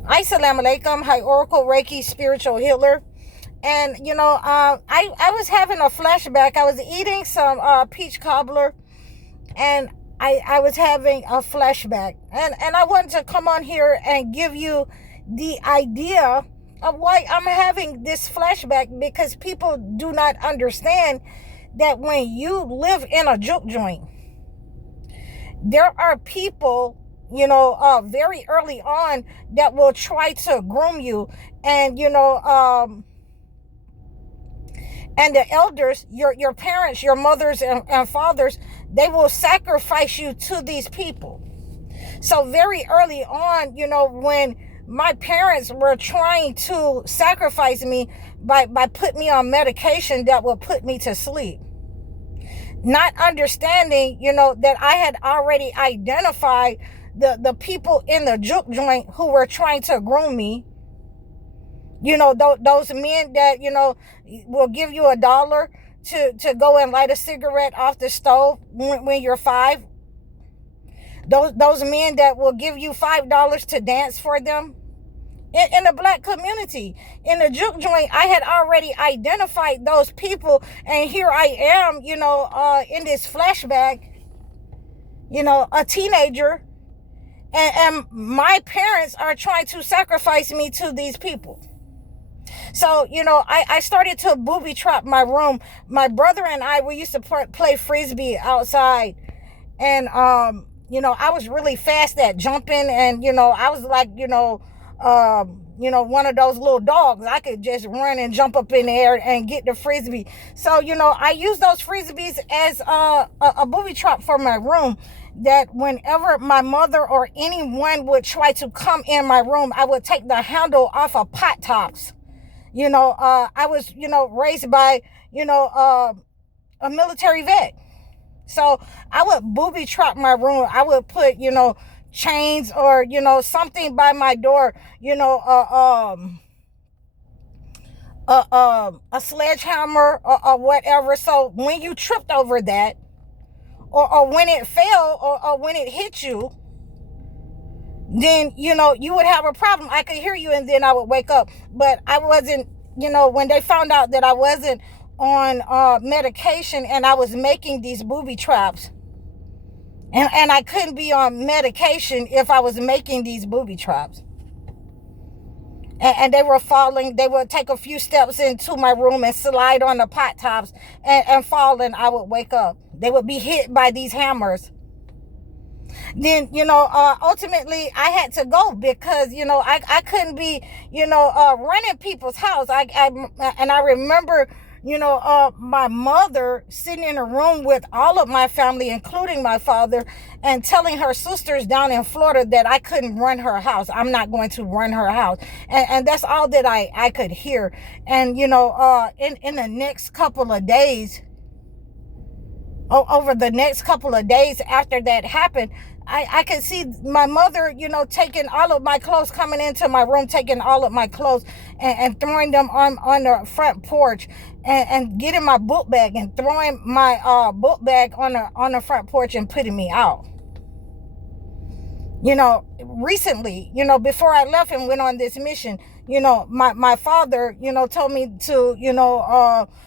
Assalamu alaikum. Hi, Oracle Reiki spiritual healer. And I was having a flashback. I was eating some peach cobbler, and I was having a flashback, and I wanted to come on here and give you the idea of why I'm having this flashback, because people do not understand that when you live in a juke joint, there are people, very early on that will try to groom you, and and the elders, your parents, your mothers and fathers, they will sacrifice you to these people. So very early on, when my parents were trying to sacrifice me by putting me on medication that will put me to sleep, not understanding, that I had already identified the people in the juke joint who were trying to groom me. Those men that, will give you $1 to go and light a cigarette off the stove when you're 5. Those men that will give you $5 to dance for them. In the black community, in the juke joint, I had already identified those people, and here I am, in this flashback, a teenager, and my parents are trying to sacrifice me to these people. So, I started to booby trap my room. My brother and we used to play frisbee outside, and I was really fast at jumping, and I was like, one of those little dogs. I could just run and jump up in the air and get the frisbee. So, I used those frisbees as a booby trap for my room, that whenever my mother or anyone would try to come in my room, I would take the handle off of pot tops. I was, raised by, a military vet. So I would booby trap my room. I would put, chains or, something by my door, a sledgehammer or whatever. So when you tripped over that, or when it fell, or when it hit you, then, you would have a problem. I could hear you, and then I would wake up. But I wasn't, when they found out that I wasn't on medication, and I was making these booby traps, and I couldn't be on medication if I was making these booby traps. And they were falling. They would take a few steps into my room and slide on the pot tops and fall, and I would wake up. They would be hit by these hammers. Then, ultimately I had to go, because, I couldn't be, running people's house. I remember, my mother sitting in a room with all of my family, including my father, and telling her sisters down in Florida that I couldn't run her house. I'm not going to run her house. And that's all that I could hear. And, in the next couple of days, over the next couple of days after that happened, I could see my mother, taking all of my clothes, coming into my room, taking all of my clothes and throwing them on the front porch, and getting my book bag and throwing my book bag on the front porch and putting me out. Recently, before I left and went on this mission, my father, told me to,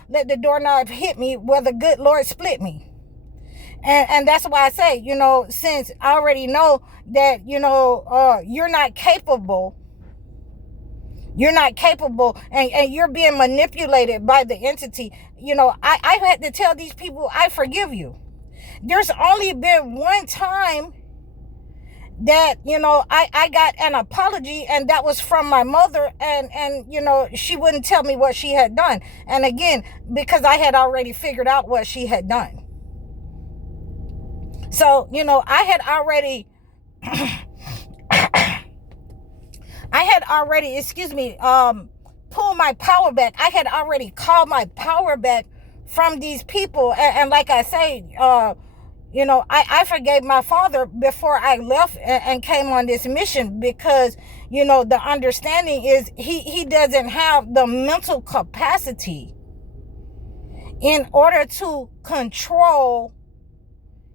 let the doorknob hit me where the good Lord split me. And that's why I say, since I already know that, you're not capable, and you're being manipulated by the entity, I had to tell these people, I forgive you. There's only been one time that, I got an apology, and that was from my mother, and she wouldn't tell me what she had done. And again, because I had already figured out what she had done. So, I had already, pulled my power back. I had already called my power back from these people. And like I say, I forgave my father before I left and came on this mission, because, the understanding is he doesn't have the mental capacity in order to control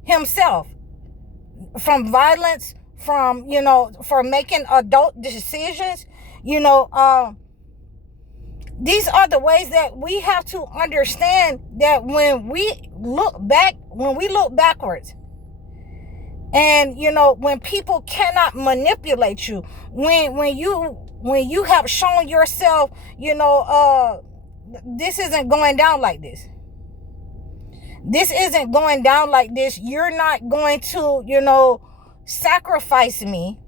himself from violence, from, for making adult decisions. These are the ways that we have to understand that when we look backwards, and when people cannot manipulate you, when you have shown yourself, this isn't going down like this. This isn't going down like this. You're not going to, sacrifice me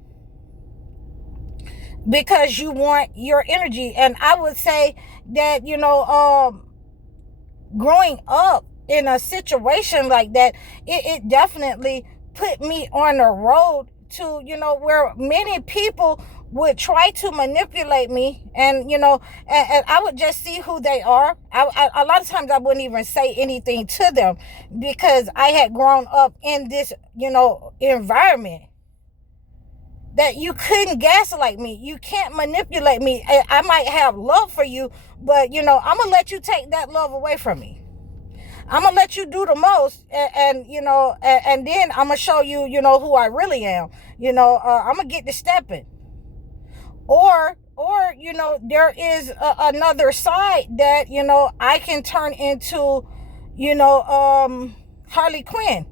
because you want your energy. And I would say that, growing up in a situation like that, it definitely put me on a road to, where many people would try to manipulate me, and I would just see who they are. A lot of times I wouldn't even say anything to them because I had grown up in this, environment that you couldn't gaslight me. You can't manipulate me. I might have love for you, but I'm gonna let you take that love away from me. I'm gonna let you do the most, and then I'm gonna show you, who I really am. I'm gonna get to stepping. Or there is another side that, I can turn into, Harley Quinn.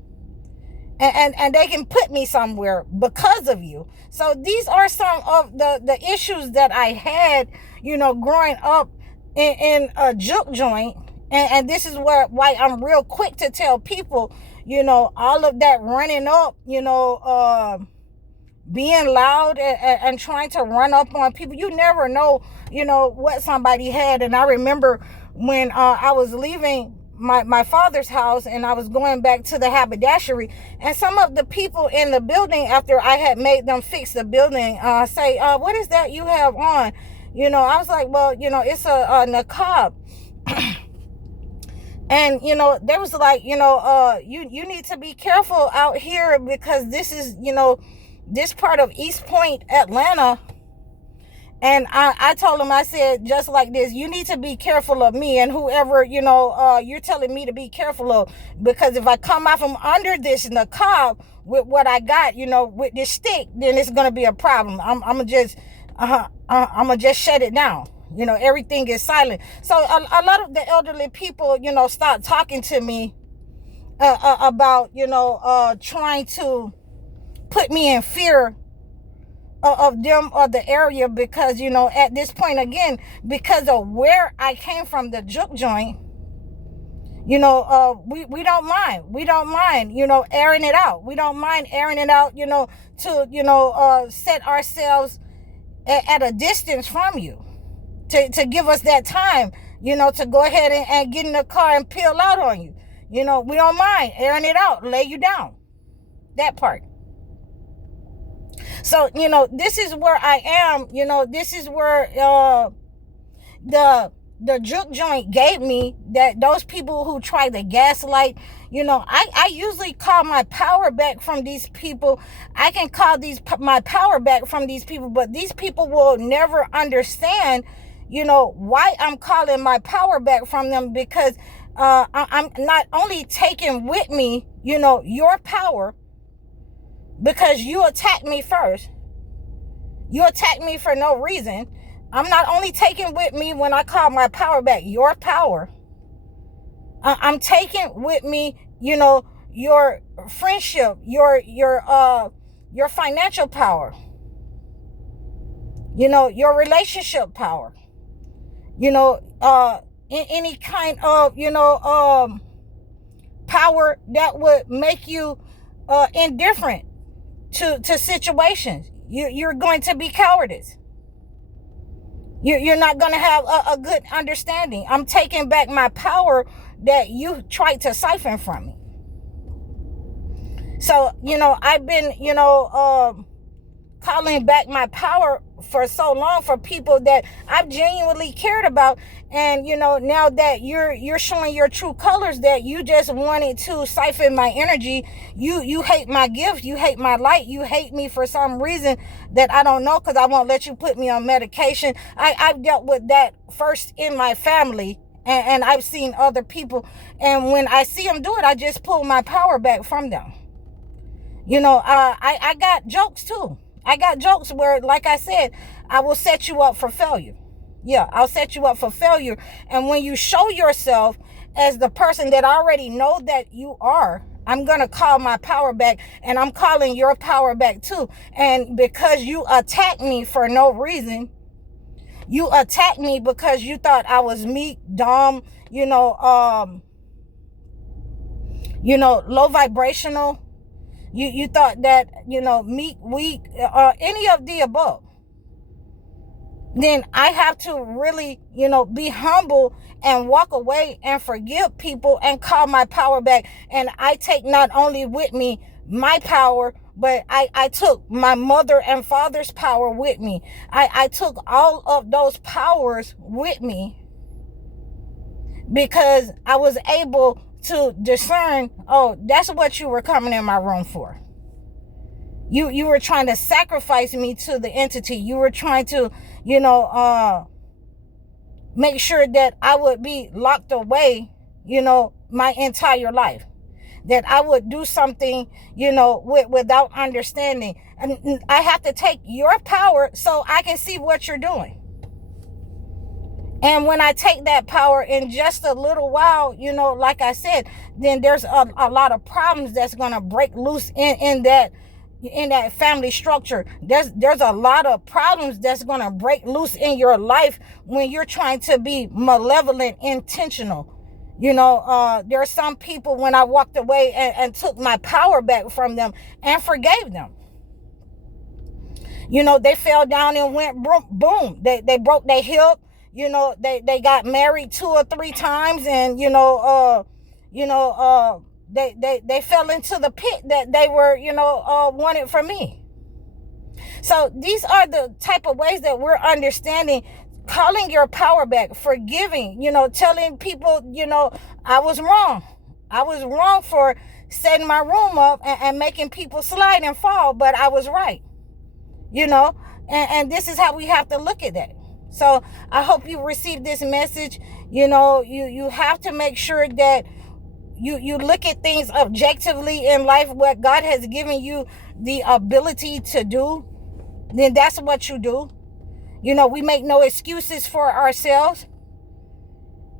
And they can put me somewhere because of you. So these are some of the issues that I had, growing up in a juke joint. And this is why I'm real quick to tell people, all of that running up, being loud and trying to run up on people. You never know, what somebody had. And I remember when I was leaving my father's house and I was going back to the haberdashery, and some of the people in the building, after I had made them fix the building, say, what is that you have on? I was like, well, it's a niqab. And, they was like, you need to be careful out here because this is, this part of East Point, Atlanta. And I told him, I said, just like this, you need to be careful of me and whoever, you're telling me to be careful of, because if I come out from under this niqab with what I got, with this stick, then it's going to be a problem. I'm going to just shut it down. Everything is silent. So a lot of the elderly people, start talking to me about, trying to put me in fear of them or the area, because at this point, again, because of where I came from, the juke joint, we don't mind airing it out. We don't mind airing it out, to set ourselves at a distance from you, to give us that time, to go ahead and get in the car and peel out on you. We don't mind airing it out, lay you down, that part. So, this is where I am. This is where the juke joint gave me, that those people who try to gaslight, I usually call my power back from these people. I can call my power back from these people, but these people will never understand, why I'm calling my power back from them, because I'm not only taking with me, your power, because you attacked me first. You attacked me for no reason. I'm not only taking with me, when I call my power back, your power. I'm taking with me, your friendship, your financial power, your relationship power, any kind of, power that would make you indifferent to situations. You're going to be cowardice. You're not going to have a good understanding. I'm taking back my power that you tried to siphon from me. So, I've been, calling back my power for so long for people that I've genuinely cared about. And, now that you're showing your true colors, that you just wanted to siphon my energy. You hate my gift. You hate my light. You hate me for some reason that I don't know, because I won't let you put me on medication. I've dealt with that first in my family, and I've seen other people. And when I see them do it, I just pull my power back from them. I got jokes too. I got jokes where, like I said, I will set you up for failure. Yeah, I'll set you up for failure. And when you show yourself as the person that I already know that you are, I'm going to call my power back, and I'm calling your power back too. And because you attacked me for no reason, you attacked me because you thought I was meek, dumb, low vibrational. You thought that, meek, weak, any of the above. Then I have to really, be humble and walk away and forgive people and call my power back. And I take not only with me my power, but I took my mother and father's power with me. I took all of those powers with me because I was able to discern, oh, that's what you were coming in my room for. You were trying to sacrifice me to the entity. You were trying to, make sure that I would be locked away, my entire life. That I would do something, without understanding. And I have to take your power so I can see what you're doing. And when I take that power in just a little while, like I said, then there's a lot of problems that's going to break loose in that family structure. There's a lot of problems that's going to break loose in your life when you're trying to be malevolent, intentional. There are some people, when I walked away and took my power back from them and forgave them, they fell down and went boom. They broke their hip. They got married 2 or 3 times, and they fell into the pit that they were, wanted from me. So these are the type of ways that we're understanding calling your power back, forgiving, telling people, I was wrong. I was wrong for setting my room up and making people slide and fall, but I was right, and this is how we have to look at that. So I hope you received this message. You have to make sure that you look at things objectively in life, what God has given you the ability to do, then that's what you do. We make no excuses for ourselves,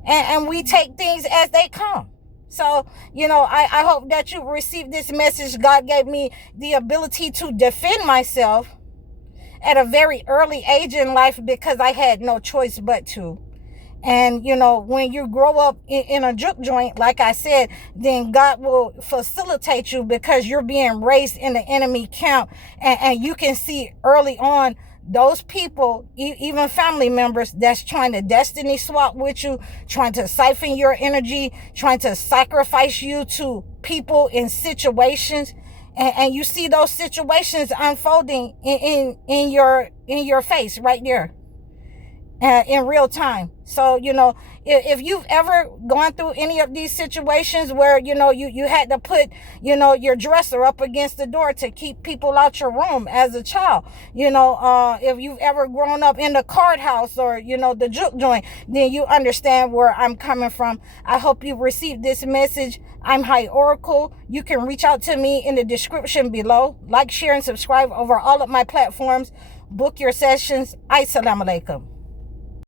and we take things as they come. So, I hope that you received this message. God gave me the ability to defend myself at a very early age in life because I had no choice but to. And, when you grow up in a juke joint, like I said, then God will facilitate you because you're being raised in the enemy camp. And you can see early on those people, even family members, that's trying to destiny swap with you, trying to siphon your energy, trying to sacrifice you to people in situations. And you see those situations unfolding in your face right there. In real time. So, if you've ever gone through any of these situations where, you had to put, your dresser up against the door to keep people out your room as a child, if you've ever grown up in the card house or, the juke joint, then you understand where I'm coming from. I hope you received this message. I'm High Oracle. You can reach out to me in the description below. Like, share, and subscribe over all of my platforms. Book your sessions. Assalamu alaikum.